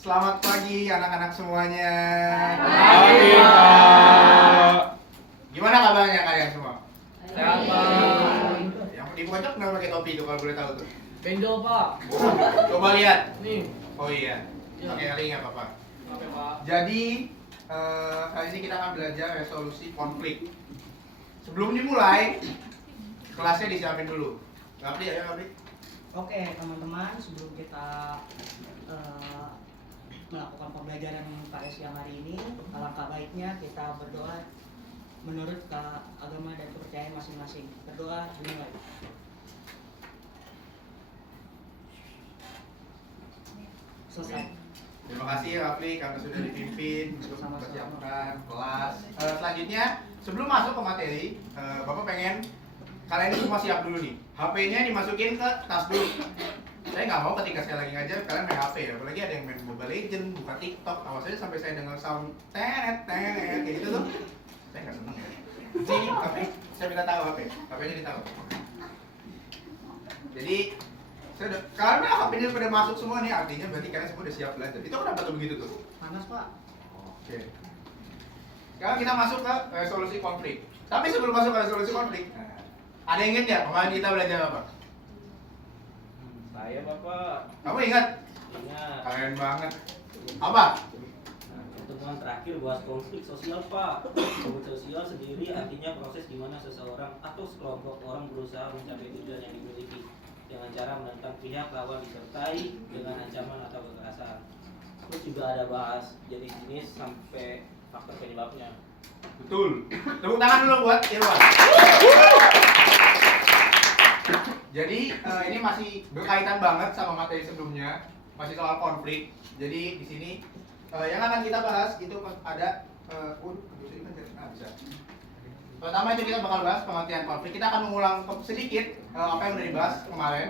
Selamat pagi anak-anak semuanya. Pagi, Pak. Gimana kabarnya kalian semua? Sehat, Pak. Yang di pojok kenapa pakai topi itu kalau boleh tahu tuh? Bendo, Pak. Coba lihat. Nih. Oh iya. Iya. Pakai kali nggak apa-apa. Oke, Pak. Jadi kali ini kita akan belajar resolusi konflik. Sebelum dimulai, kelasnya disiapin dulu. Rapli, ayo Rapli. Oke teman-teman, sebelum kita melakukan pembelajaran KS yang hari ini, alangkah baiknya kita berdoa menurut ke agama dan kepercayaan masing-masing. Berdoa dimulai. Selesai. Terima kasih Rapli karena sudah dipimpin untuk mempersiapkan kelas. Selanjutnya, sebelum masuk ke materi, Bapak pengen kalian semua siap dulu nih. HP-nya dimasukin ke tas dulu. Saya nggak mau ketika saya lagi ngajar kalian main HP, apalagi ada yang main Mobile Legend, buka TikTok. Awas aja sampai saya dengar sound tenet kayak gitu tuh. Saya nggak seneng ya. Sini HP, saya minta tahu HP-nya ditaruh. Jadi karena HP-nya udah masuk semua nih, artinya berarti kalian semua udah siap belajar. Itu kenapa tuh begitu tuh? Panas Pak. Oke. Sekarang kita masuk ke resolusi konflik. Tapi sebelum masuk ke resolusi konflik, ada yang ingat ya kemarin kita belajar apa? Saya, Bapak. Kamu ingat? Ingat. Keren banget. Apa? Pertemuan terakhir bahas konflik sosial, Pak. Konflik sosial sendiri artinya proses di mana seseorang atau sekelompok orang berusaha mencapai tujuan yang dimiliki dengan cara menentang pihak lawan disertai dengan ancaman atau kekerasan. Terus juga ada bahas jenis-jenis sampai faktor penyebabnya. Betul. Tepuk tangan dulu buat Irwan. Jadi ini masih berkaitan banget sama materi sebelumnya, masih soal konflik. Jadi di sini yang akan kita bahas itu ada bisa. Pertama itu kita bakal bahas pengertian konflik. Kita akan mengulang sedikit apa yang sudah dibahas kemarin.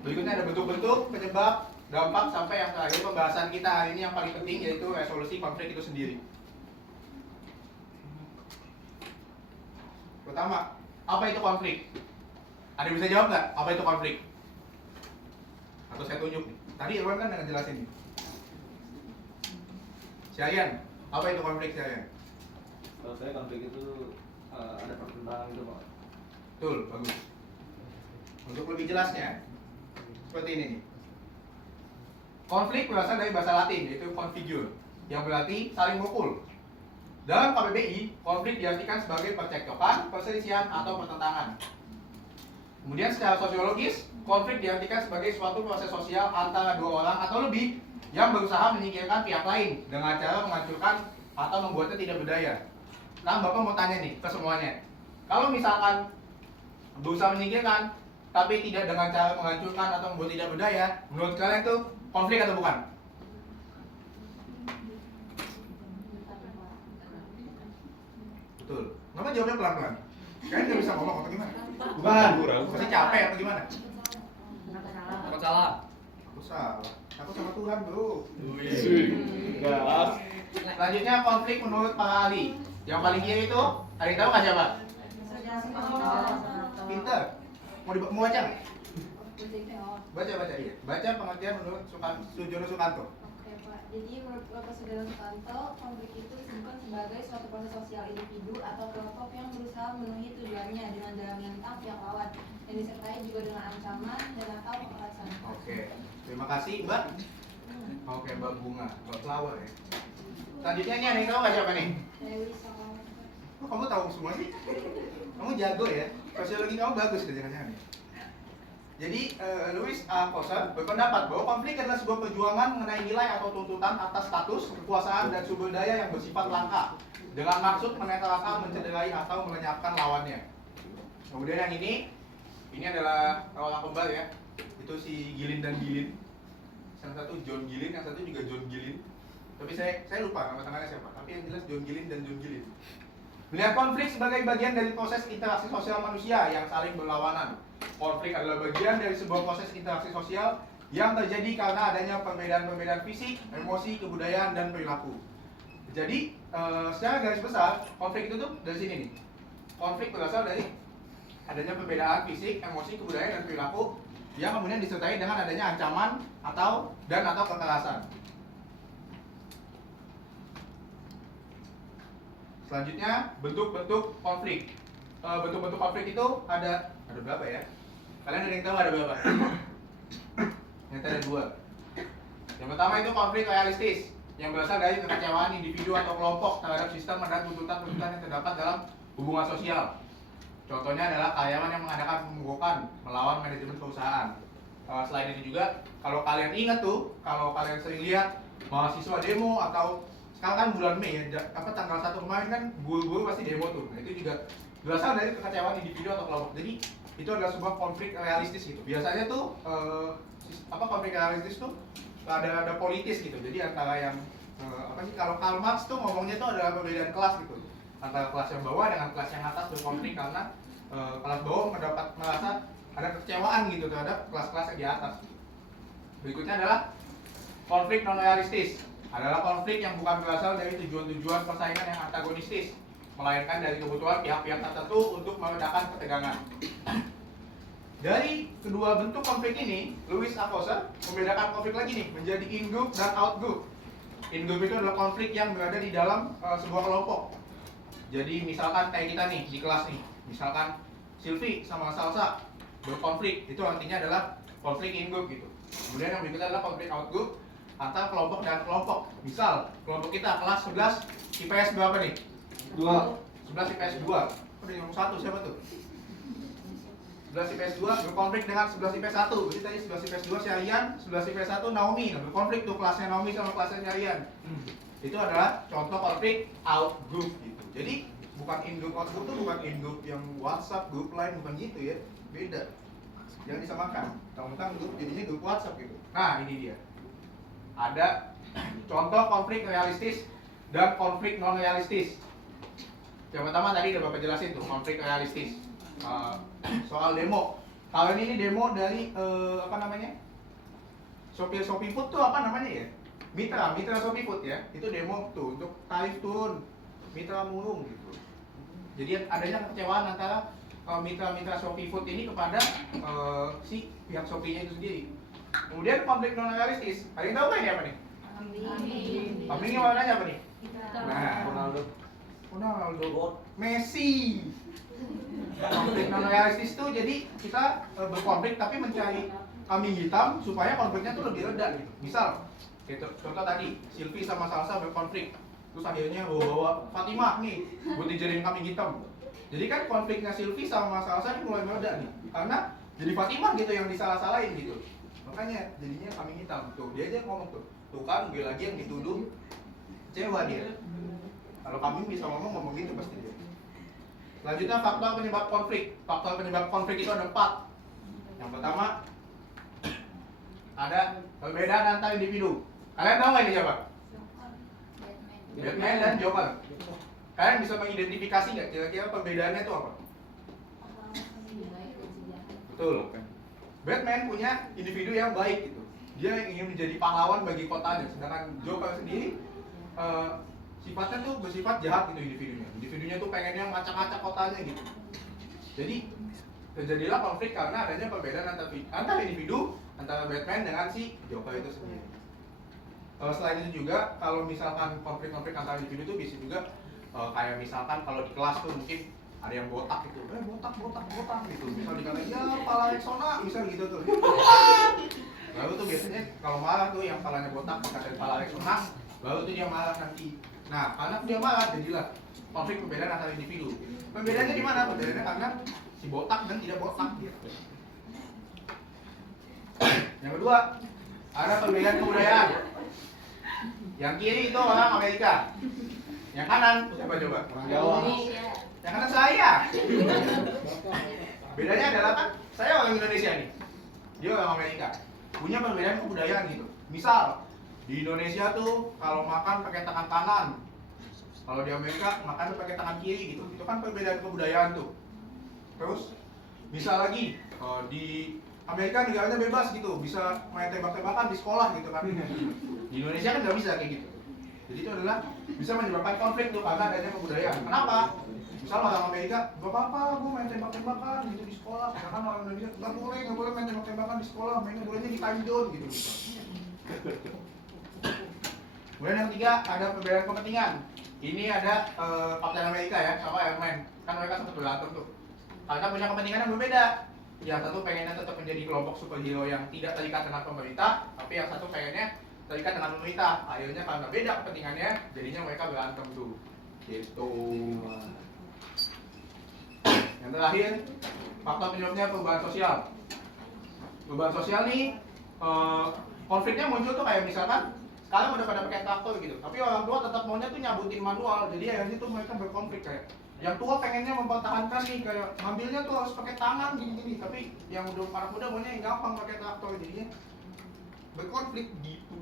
Berikutnya ada bentuk-bentuk, penyebab, dampak, sampai yang terakhir pembahasan kita hari ini yang paling penting yaitu resolusi konflik itu sendiri. Pertama, apa itu konflik? Ada yang bisa jawab nggak? Apa itu konflik? Atau saya tunjuk nih. Tadi Irwan kan udah ngejelasin nih. Syayan, apa itu konflik Syayan? Kalau saya konflik itu ada pertentangan gitu, Pak. Betul, bagus. Untuk lebih jelasnya, seperti ini nih. Konflik berasal dari bahasa Latin, yaitu configure, yang berarti saling mukul. Dalam KBBI, konflik diartikan sebagai percekcokan, perselisihan, atau pertentangan. Kemudian secara sosiologis, konflik diartikan sebagai suatu proses sosial antara dua orang atau lebih yang berusaha menyingkirkan pihak lain dengan cara menghancurkan atau membuatnya tidak berdaya. Sekarang Bapak mau tanya nih ke semuanya. Kalau misalkan berusaha menyingkirkan, tapi tidak dengan cara menghancurkan atau membuat tidak berdaya, menurut kalian itu konflik atau bukan? Betul. Kenapa jawabnya pelan-pelan? Kalian nggak bisa ngomong atau gimana? Bukan. Masih capek atau gimana? Takut salah. Aku salah. Aku sama Tuhan bro. Enggak. Selanjutnya konflik menurut para ahli. Yang paling kiri itu, ada yang tahu nggak siapa? Pinter. Mau baca nggak? Baca iya. Baca pengertian menurut Sujono Sukanto. Oke Pak, jadi menurut Bapak Sujono Sukanto, konflik itu disebutkan sebagai suatu proses sosial individu atau kelompok yang berusaha memenuhi tujuannya dengan cara menentang pihak lawan dan disertai juga dengan ancaman dan atau kekerasan. Oke. Terima kasih Mbak. Oke Mbak Bunga, Mbak Flower ya. Selanjutnya ini ada yang tahu nggak siapa nih? Dewi Sokol. Oh, kamu tahu semua sih? Kamu jago ya? Sosiologi kamu bagus jangan-jangan ya? Jadi, Louis A. Koser berpendapat bahwa konflik adalah sebuah perjuangan mengenai nilai atau tuntutan atas status, kekuasaan, dan sumber daya yang bersifat langka dengan maksud menetralkan, mencederai, atau melenyapkan lawannya. Kemudian yang ini adalah orang kembar ya. Itu si Gilin dan Gilin. Yang satu John Gilin, yang satu juga John Gilin. Tapi saya lupa nama tangannya siapa. Tapi yang jelas John Gilin dan John Gilin. Melihat konflik sebagai bagian dari proses interaksi sosial manusia yang saling berlawanan. Konflik adalah bagian dari sebuah proses interaksi sosial yang terjadi karena adanya perbedaan-perbedaan fisik, emosi, kebudayaan, dan perilaku. Jadi, secara garis besar, konflik itu tuh dari sini nih. Konflik berasal dari adanya perbedaan fisik, emosi, kebudayaan, dan perilaku yang kemudian disertai dengan adanya ancaman atau kekerasan. Selanjutnya bentuk-bentuk konflik. Bentuk-bentuk konflik itu ada berapa ya? Kalian ada yang tahu ada berapa? Yang ada 2. Yang pertama itu konflik realistis yang berasal dari kekecewaan individu atau kelompok terhadap sistem dan tuntutan-tuntutan yang terdapat dalam hubungan sosial. Contohnya adalah karyawan yang mengadakan pemogokan melawan manajemen perusahaan. Selain itu juga, kalau kalian ingat tuh, kalau kalian sering lihat mahasiswa demo atau sekarang kan bulan Mei ya, tanggal 1 kemarin kan guru-guru pasti demo tuh. Nah, itu juga berasal dari kekecewaan individu atau kelompok. Jadi itu adalah sebuah konflik realistis gitu. Biasanya tuh konflik realistis tuh ada politis gitu. Jadi antara yang kalau Karl Marx tuh ngomongnya tuh adalah perbedaan kelas gitu. Antara kelas yang bawah dengan kelas yang atas berkonflik karena kelas bawah merasa ada kekecewaan gitu terhadap kelas-kelas yang di atas. Berikutnya adalah konflik non realistis. Adalah konflik yang bukan berasal dari tujuan-tujuan persaingan yang antagonistis, melainkan dari kebutuhan pihak-pihak tertentu untuk meredakan ketegangan. Dari kedua bentuk konflik ini, Louis Althusser membedakan konflik lagi nih menjadi in-group dan out-group. In-group itu adalah konflik yang berada di dalam sebuah kelompok. Jadi misalkan kayak kita nih di kelas nih, misalkan Sylvie sama Salsa berkonflik, itu artinya adalah konflik in-group gitu. Kemudian yang berikutnya adalah konflik out-group antara kelompok dan kelompok. Misal kelompok kita kelas 11 IPS berapa nih? 2. 11 IPS 2. Oh, di nomor 1 siapa tuh? 11 IPS 2 berkonflik dengan 11 IPS 1. Jadi tadi 11 IPS 2 si Aryan, 11 IPS 1 Naomi. Nah, berkonflik tuh kelasnya Naomi sama kelasnya Aryan. Itu adalah contoh konflik out group gitu. Jadi bukan in group, out group tuh bukan in group yang WhatsApp, grup lain, bukan gitu ya. Beda. Jangan disamakan. Tentang grup jadinya grup WhatsApp gitu. Nah, ini dia. Ada contoh konflik realistis dan konflik non realistis. Yang pertama tadi udah Bapak jelasin tuh, konflik realistis. Soal demo. Kalian ini demo dari Shopee Food tuh apa namanya ya? Mitra Shopee Food ya. Itu demo tuh untuk tarif turun, mitra murung gitu. Jadi adanya kekecewaan antara mitra Shopee Food ini kepada si pihak Shopee-nya itu sendiri. Kemudian konflik non realistis. Kalian tahu nggak ini apa nih? Kambingnya warnanya apa nih? Nah, Ronaldo, Messi. Konflik non realistis tuh jadi kita berkonflik tapi mencari kambing hitam supaya konfliknya tuh lebih reda gitu. Misal, contoh tadi Sylvie sama Salsa berkonflik, terus akhirnya bawa Fatimah nih buat dijadiin kambing hitam. Jadi kan konfliknya Sylvie sama Salsa ini mulai mereda nih, karena jadi Fatimah gitu yang disalah-salahin gitu. Makanya jadinya kambing hitam. Tuh dia aja ngomong tuh kan gue lagi yang dituduh, kecewa dia. Kalau kambing bisa ngomong gitu pasti dia. Selanjutnya faktor penyebab konflik. Faktor penyebab konflik itu ada 4. Yang pertama ada perbedaan antar individu. Kalian tahu nggak ini siapa? Batman dan Joker. Kalian bisa mengidentifikasi nggak kira-kira perbedaannya itu apa? Betul. Batman punya individu yang baik gitu. Dia yang ingin menjadi pahlawan bagi kotanya. Sedangkan Joker sendiri sifatnya tuh bersifat jahat gitu individunya. Individunya tuh pengennya ngacak-ngacak kotanya gitu. Jadi terjadilah konflik karena adanya perbedaan antara individu, antara Batman dengan si Joker itu sendiri. Selain itu juga kalau misalkan konflik-konflik antara individu itu bisa juga kayak misalkan kalau di kelas tuh mungkin ada yang botak gitu, botak gitu. Misal dikatain ya kepala Rexona, misal gitu tuh. Lalu tuh biasanya kalau marah tuh yang kepalanya botak dikatain kepala Rexona, baru tuh dia marah nanti. Nah, karena dia marah jadilah konflik perbedaan antara individu. Perbedaannya di mana? Perbedaannya karena si botak dan tidak botak gitu. Yang kedua, ada perbedaan kebudayaan. Yang kiri itu orang Amerika. Yang kanan siapa coba? Orang Jawa. Yang kanan saya. Bedanya adalah kan saya orang Indonesia nih. Dia orang Amerika. Punya perbedaan kebudayaan gitu. Misal di Indonesia tuh kalau makan pakai tangan kanan. Kalau di Amerika makan tuh pakai tangan kiri gitu. Itu kan perbedaan kebudayaan tuh. Terus misal lagi di Amerika negaranya bebas gitu, bisa main tembak-tembakan di sekolah gitu kan. Di Indonesia kan nggak bisa kayak gitu. Jadi itu adalah bisa menyebabkan konflik tuh karena adanya kebudayaan. Kenapa? Misal orang Amerika, gak apa-apa, gue main tembak-tembakan gitu di sekolah. Sedangkan orang Indonesia nggak boleh main tembak-tembakan di sekolah, mainnya bolehnya di time zone gitu. Kemudian yang ketiga ada perbedaan kepentingan. Ini ada Kapten Amerika ya, sama Iron Man. Kan mereka sempat berantem tuh. Karena punya kepentingan yang berbeda. Yang satu pengennya tetap menjadi kelompok superhero yang tidak terikat dengan pemerintah, tapi yang satu pengennya terikat dengan pemerintah. Akhirnya karena beda kepentingannya, jadinya mereka berantem tuh. Gitu. Yang terakhir, faktor penyebabnya perubahan sosial. Perubahan sosial nih, konfliknya muncul tuh kayak misalkan sekarang udah pada pakai traktor gitu, tapi orang tua tetap maunya tuh nyabutin manual, jadi akhirnya tuh mereka berkonflik kayak yang tua pengennya mempertahankan nih kayak ngambilnya tuh harus pakai tangan gini-gini, tapi yang udah para muda maunya yang gampang pakai traktor, jadinya berkonflik gitu.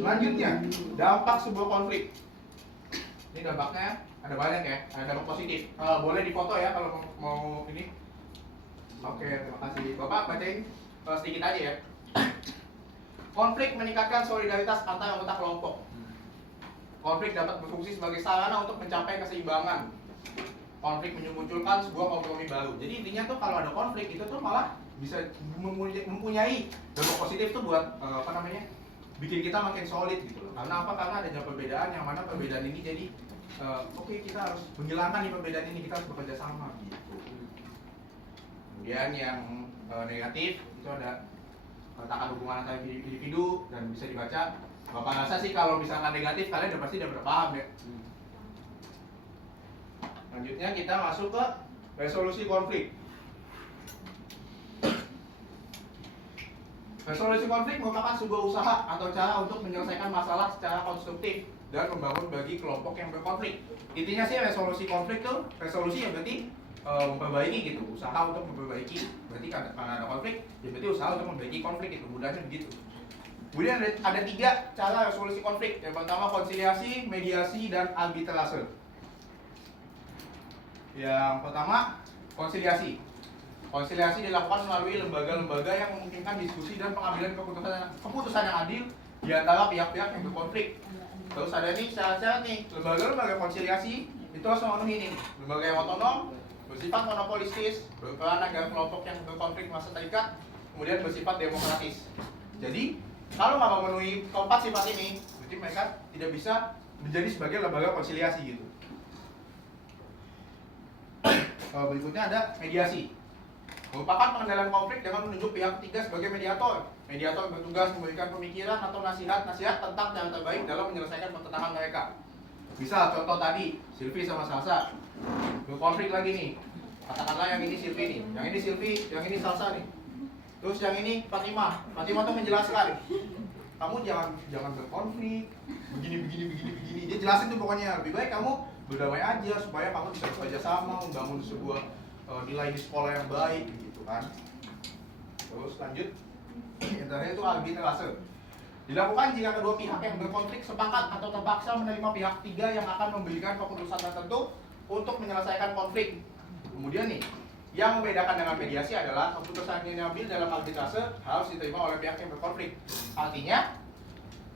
Selanjutnya, dampak sebuah konflik. Ini dampaknya ada banyak ya, ada dampak positif. Boleh difoto ya kalau mau ini. Oke, terima kasih. Bapak bacain sedikit aja ya. Konflik meningkatkan solidaritas antar anggota kelompok. Konflik dapat berfungsi sebagai sarana untuk mencapai keseimbangan. Konflik memunculkan sebuah kompromi baru. Jadi intinya tuh kalau ada konflik itu tuh malah bisa mempunyai dampak positif tuh buat bikin kita makin solid gitu loh. Karena apa? Karena ada perbedaan yang mana perbedaan ini jadi oke, kita harus menghilangkan nih perbedaan ini, kita harus bekerja sama gitu. Kemudian yang negatif itu ada retakan hubungan antar individu dan bisa dibaca. Bapak rasa sih kalau misalkan negatif kalian udah pasti udah paham ya. Lanjutnya kita masuk ke resolusi konflik. Resolusi konflik merupakan sebuah usaha atau cara untuk menyelesaikan masalah secara konstruktif dan membangun bagi kelompok yang berkonflik. Intinya sih resolusi konflik tuh, resolusi ya berarti memperbaiki gitu, usaha untuk memperbaiki. Berarti karena ada konflik, ya berarti usaha untuk memperbaiki konflik itu, mudahnya begitu. Kemudian ada 3 cara resolusi konflik. Yang pertama konsiliasi, mediasi, dan arbitrase. Yang pertama konsiliasi. Konsiliasi dilakukan melalui lembaga-lembaga yang memungkinkan diskusi dan pengambilan keputusan yang adil di antara pihak-pihak yang berkonflik. Terus ada nih syarat-syarat nih, lembaga-lembaga konsiliasi itu harus memenuhi ini. Lembaga yang otonom, bersifat monopolistis, berperan agar kelompok yang berkonflik merasa terikat, kemudian bersifat demokratis. Jadi kalau nggak memenuhi keempat sifat ini, berarti mereka tidak bisa menjadi sebagai lembaga konsiliasi gitu. Berikutnya ada mediasi. Merupakan pengendalian konflik dengan menunjuk pihak ketiga sebagai mediator. Mediator bertugas memberikan pemikiran atau nasihat-nasihat tentang cara terbaik dalam menyelesaikan pertentangan mereka. Misal contoh tadi, Silvi sama Salsa berkonflik lagi nih. Katakanlah yang ini Silvi nih, yang ini Silvi, yang ini Salsa nih. Terus yang ini Fatima. Fatima tuh menjelaskan, kamu jangan berkonflik, begini. Dia jelasin tuh pokoknya lebih baik kamu berdamai aja supaya kamu bisa bekerja sama membangun sebuah nilai di sekolah yang baik gitu kan. Terus lanjut, yang terakhir itu arbitrase. Dilakukan jika kedua pihak yang berkonflik sepakat atau terpaksa menerima pihak ketiga yang akan memberikan keputusan tertentu untuk menyelesaikan konflik. Kemudian nih, yang membedakan dengan mediasi adalah keputusan yang diambil dalam arbitrase harus diterima oleh pihak yang berkonflik. Artinya,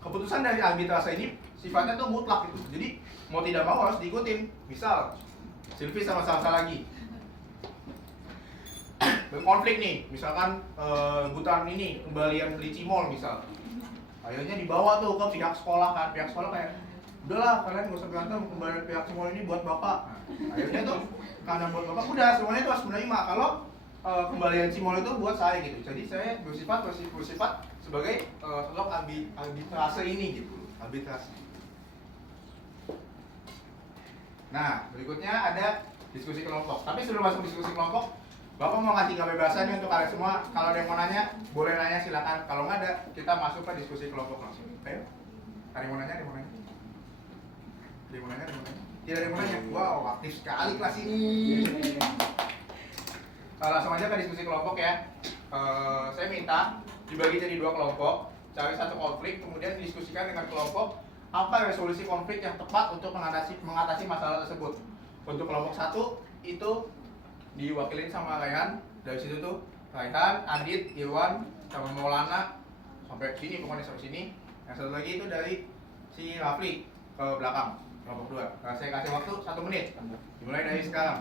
keputusan dari arbitrase ini sifatnya tuh mutlak gitu. Jadi mau tidak mau harus diikutin. Misal, Silvi sama Salsa lagi berkonflik nih, misalkan rebutan ini kembalian beli cimol misal. Akhirnya dibawa tuh ke pihak sekolah kan, pihak sekolah kayak udahlah kalian gak usah berantem, kembalian pihak cimol ini buat bapak. Nah, akhirnya tuh karena buat bapak udah semuanya tuh harus menerima kalau kembalian cimol itu buat saya gitu. Jadi saya bersifat sebagai sosok arbitrase ini gitu, arbitrase. Nah, berikutnya ada diskusi kelompok. Tapi sebelum masuk diskusi kelompok, Bapak mau ngasih kebebasan nih untuk kalian semua. Kalau ada yang mau nanya, boleh nanya silakan. Kalau nggak ada, kita masuk ke diskusi kelompok langsung. Ayo. Ada yang mau nanya? Tidak ada yang mau nanya? Wow, aktif sekali kelas ini. Langsung aja ke diskusi kelompok ya. Saya minta dibagi jadi 2 kelompok, cari 1 konflik, kemudian didiskusikan dengan kelompok apa resolusi konflik yang tepat untuk mengatasi masalah tersebut. Untuk kelompok 1 itu diwakilin sama Raihan. Dari situ tuh Raihan, Adit, Irwan, sama Maulana sampai sini, pokoknya sampai sini. Yang satu lagi itu dari si Rafli ke belakang, kelompok 2. Nah, saya kasih waktu 1 menit. Dimulai dari sekarang.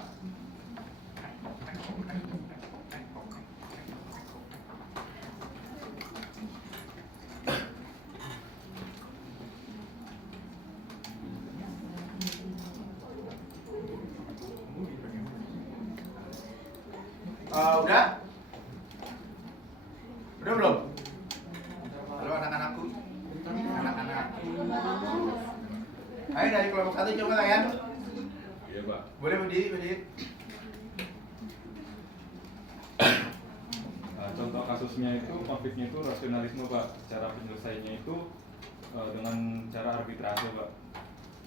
Udah? Udah belum? Halo anak-anakku. Anak-anak. Ayo dari kelompok 1 coba kalian. Iya, Pak. Boleh berdiri. Nah, contoh kasusnya itu, konfliknya itu rasionalisme, Pak. Cara penyelesaiannya itu dengan cara arbitrase, Pak.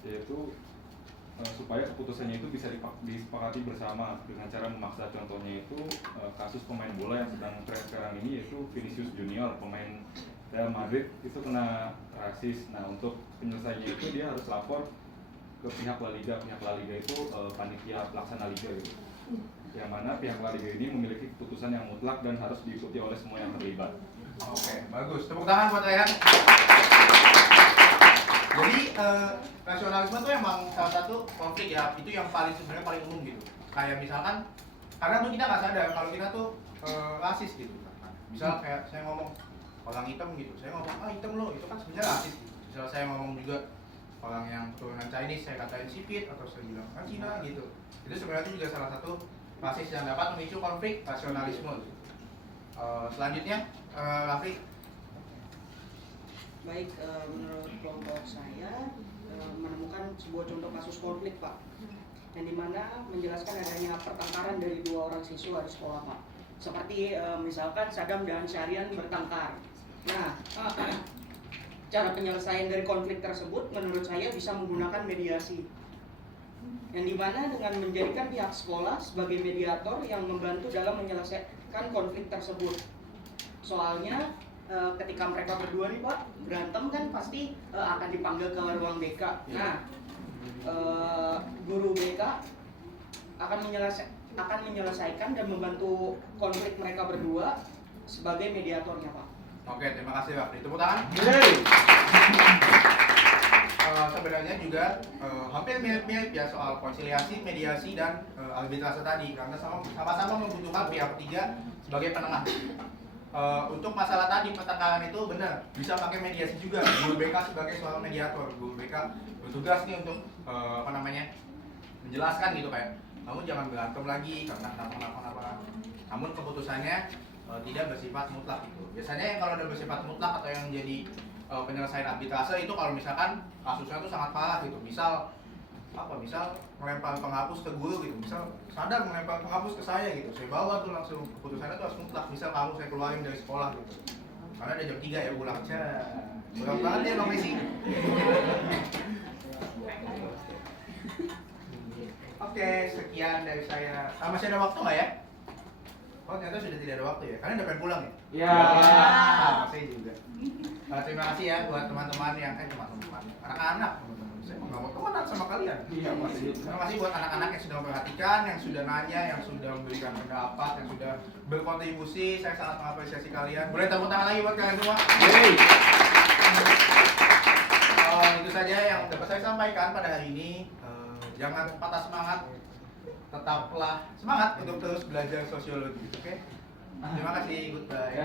Yaitu supaya keputusannya itu bisa disepakati bersama dengan cara memaksa. Contohnya itu kasus pemain bola yang sedang tren sekarang ini, yaitu Vinicius Junior, pemain Real Madrid itu kena rasis. Nah, untuk penyelesaiannya itu dia harus lapor ke pihak La Liga. Pihak La Liga itu panitia pelaksana liga gitu. Yang mana pihak La Liga ini memiliki keputusan yang mutlak dan harus diikuti oleh semua yang terlibat. Oke, bagus. Tepuk tangan buat kalian. Jadi rasionalisme itu emang salah satu konflik ya, itu yang sebenarnya paling umum gitu. Kayak misalkan, karena tuh kita nggak sadar kalau kita tuh rasis gitu. Misal kayak saya ngomong orang hitam gitu, saya ngomong hitam lo, itu kan sebenarnya rasis gitu. Misal saya ngomong juga orang yang keturunan Chinese, saya katain sipit atau saya bilang Cina gitu. Itu sebenarnya juga salah satu rasis yang dapat memicu konflik rasionalisme. Selanjutnya, Raffi. Baik, menurut kelompok saya menemukan sebuah contoh kasus konflik, Pak, yang dimana menjelaskan adanya pertengkaran dari 2 orang siswa di sekolah, Pak. Seperti misalkan Saddam dan Syarian bertengkar. Nah, cara penyelesaian dari konflik tersebut menurut saya bisa menggunakan mediasi, yang dimana dengan menjadikan pihak sekolah sebagai mediator yang membantu dalam menyelesaikan konflik tersebut. Soalnya ketika mereka berdua nih Pak berantem kan pasti akan dipanggil ke ruang BK. Nah, guru BK akan menyelesaikan dan membantu konflik mereka berdua sebagai mediatornya, Pak. Oke, terima kasih Raffi. Tepuk tangan. Sebenarnya juga hampir mirip-mirip ya soal konsiliasi, mediasi, dan arbitrase tadi, karena sama-sama membutuhkan pihak ketiga sebagai penengah. Untuk masalah tadi pertengkaran itu benar bisa pakai mediasi juga. Guru BK sebagai seorang mediator, guru BK bertugas nih untuk menjelaskan gitu kayak kamu jangan berantem lagi karena kenapa. Namun keputusannya tidak bersifat mutlak gitu. Biasanya kalau udah bersifat mutlak atau yang jadi penyelesaian arbitrase itu kalau misalkan kasusnya tuh sangat parah gitu. Misal melempar penghapus ke guru gitu. Misal sadar melempar penghapus ke saya gitu. Saya bawa tuh langsung keputusannya tuh harus mutlak. Misal kamu saya keluarin dari sekolah gitu. Karena ada jam 3 ya pulang. Berat banget ya Bang Messi. Oke, sekian dari saya. Masih ada waktu nggak ya? Oh ternyata sudah tidak ada waktu ya? Kalian udah pengen pulang ya? Iya. Sama saya juga. Terima kasih ya buat teman-teman yang teman-teman, anak-anak. Saya nggak mau temenan sama kalian. Iya masih. Terima kasih buat anak-anak yang sudah memperhatikan, yang sudah nanya, yang sudah memberikan pendapat, yang sudah berkontribusi. Saya sangat mengapresiasi kalian. Boleh tepuk tangan lagi buat kalian semua. Itu saja yang dapat saya sampaikan pada hari ini. Jangan patah semangat, tetaplah semangat untuk terus belajar sosiologi. Oke? Terima kasih. Goodbye.